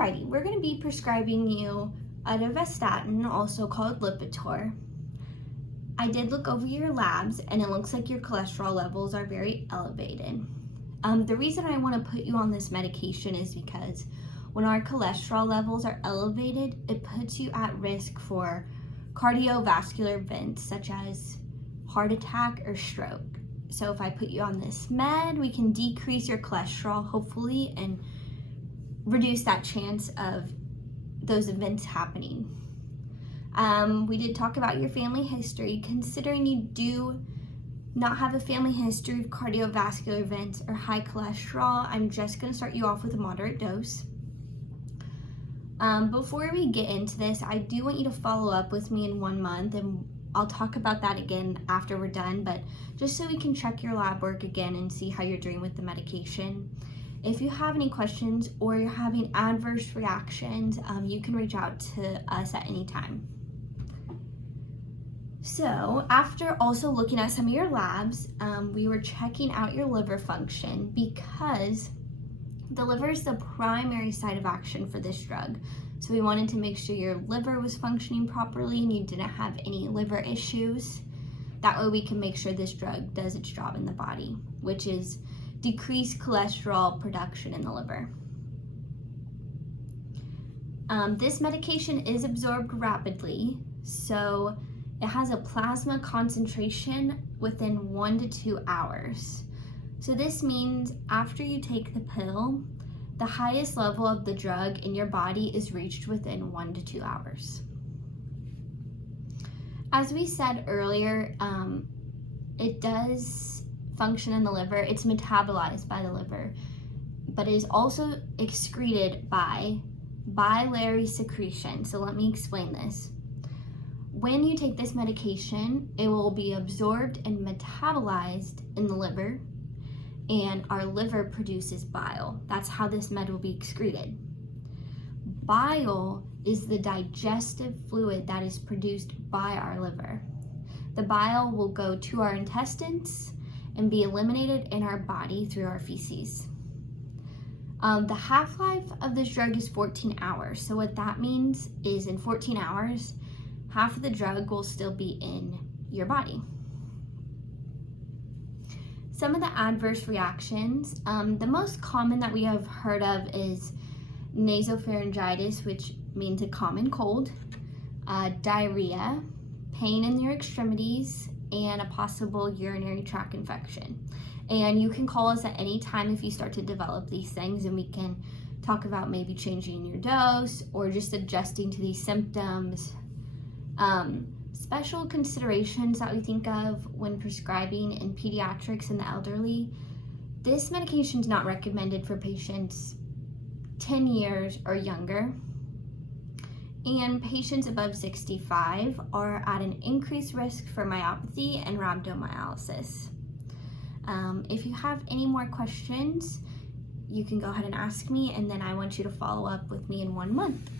Alrighty, we're going to be prescribing you Atorvastatin, also called Lipitor. I did look over your labs and it looks like your cholesterol levels are very elevated. The reason I want to put you on this medication is because when our cholesterol levels are elevated, it puts you at risk for cardiovascular events such as heart attack or stroke. So if I put you on this med, we can decrease your cholesterol hopefully and reduce that chance of those events happening. We did talk about your family history. Considering you do not have a family history of cardiovascular events or high cholesterol, I'm just going to start you off with a moderate dose. Before we get into this, I do want you to follow up with me in 1 month, and I'll talk about that again after we're done, but just so we can check your lab work again and see how you're doing with the medication. If you have any questions or you're having adverse reactions, you can reach out to us at any time. So after also looking at some of your labs, we were checking out your liver function because the liver is the primary site of action for this drug. So we wanted to make sure your liver was functioning properly and you didn't have any liver issues. That way we can make sure this drug does its job in the body, which is decrease cholesterol production in the liver. This medication is absorbed rapidly, so it has a plasma concentration within 1 to 2 hours. So this means after you take the pill, the highest level of the drug in your body is reached within 1 to 2 hours. As we said earlier, it does function in the liver. It's metabolized by the liver, but it is also excreted by biliary secretion. So let me explain this. When you take this medication, it will be absorbed and metabolized in the liver, and our liver produces bile. That's how this med will be excreted. Bile is the digestive fluid that is produced by our liver. The bile will go to our intestines and be eliminated in our body through our feces. The half-life of this drug is 14 hours. So what that means is in 14 hours, half of the drug will still be in your body. Some of the adverse reactions, the most common that we have heard of is nasopharyngitis, which means a common cold, diarrhea, pain in your extremities, and a possible urinary tract infection. And you can call us at any time if you start to develop these things, and we can talk about maybe changing your dose or just adjusting to these symptoms. Special considerations that we think of when prescribing in pediatrics and the elderly: this medication is not recommended for patients 10 years or younger, and patients above 65 are at an increased risk for myopathy and rhabdomyolysis. If you have any more questions, you can go ahead and ask me, and then I want you to follow up with me in 1 month.